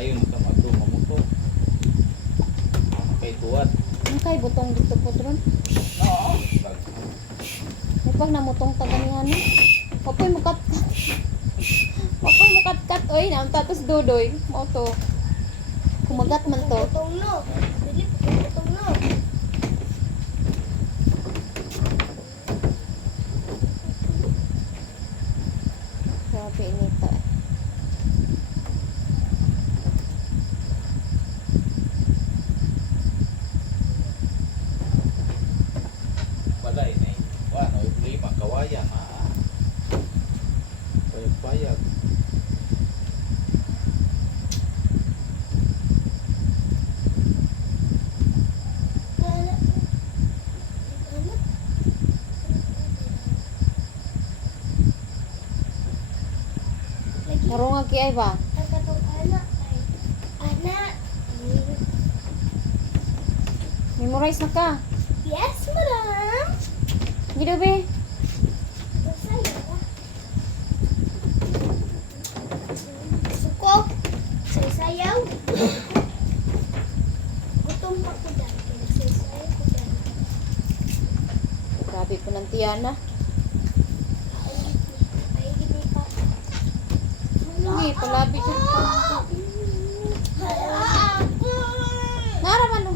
Ayon sa mato mamuto. Kay tuwad. Ang kay butong dito po dron. Oo. May pag namutong taganihan no. Papoy mo kat-kat. Papoy mo kat-kat. Oy, naon tapos dudoy. Mao to. Kumagat man to. Butong no. Dili butong no. Grabe inita eh. Balay na ano, lima kawayan ha. Payag-payag. Wala. Ano? Lagi. Marungag kay ay ba? Ang katong anak ay anak. Memorize na ka. Yes, madam. Gido be. Masaya. Suko. Sayaw. Gutom pa ko dyan. Nagsasayaw ko dyan. Grabe po ng tiyana. Ay, hindi pa. Hindi, palabi siya. Naraman no.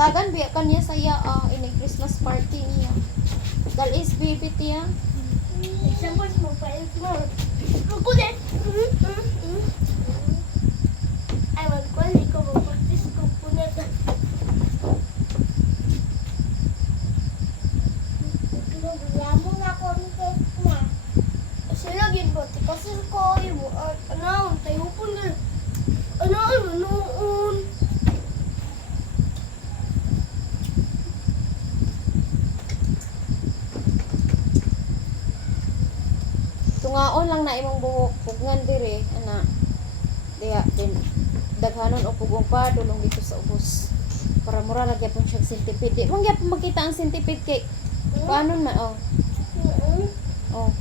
Katagan biya kanya saya in Christmas party niya. Dal is baby tiya. Examples mo pa mo. Ako din. Ay, magkuhan. Ikaw mag-practice ko po na ito. Pinagulamo na ako ang cake na. Kasi lagi ba? Kasi ko yung ano, tayo po na. Ano, noon. Tungaon lang na imong buhok pugngan dire ana. Diya din daghanon o pugong pa dulong dito sa ubos. Para mura ra gyapon siya centipede. Di man gyapon makita ang centipede kay paano man oh. Oh.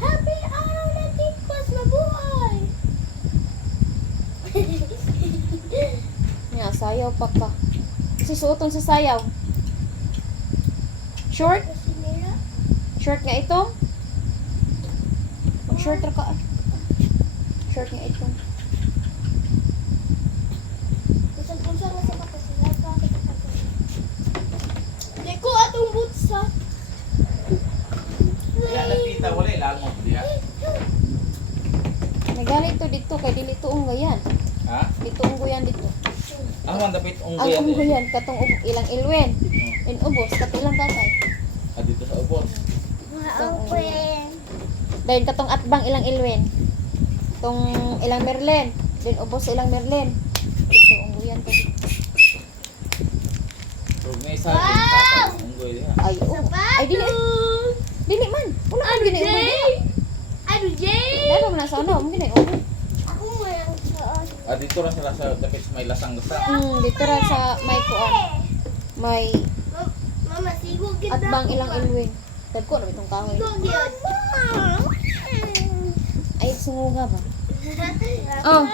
Happy araw na tikpas na buhay! Nga sayaw pa ka. Kasi suoton sa sayaw. Short? Kasi nila, Short nga ito? Pag short ra ka. Short nga ito. kusang-kusang na sa kapasila pa kita kapasila. Di ko atong boots ha. Kaya nagkita wala ilangon diya. Nagalit to dito kay dili tuong gayan. Ha? Dito ang guyan dito. Ang mandapit Ang unggoy yan. guyan katong ilang ilwen. In ubos katilang tatay. Dito sa ubos. Open. Dahil katong atbang ilang ilwen. Tong ilang merlen. Din ubos sa ilang merlen. Dito ang guyan to. So may isa din sa unggoy diya. Ay oh. Ay dili. Dili man. Wala man gini unggoy. Ano, Jay? Dalo man sa ano, mo gini unggoy. Ako mo yung saan. Dito ra sila sa dapit sa may lasang gasa. Dito ra sa may kuan. May Mama, sigog kita. atbang ilang ilwen. Dagko na itong kahoy. Sigog yun. Ay sunguga ba? Oh.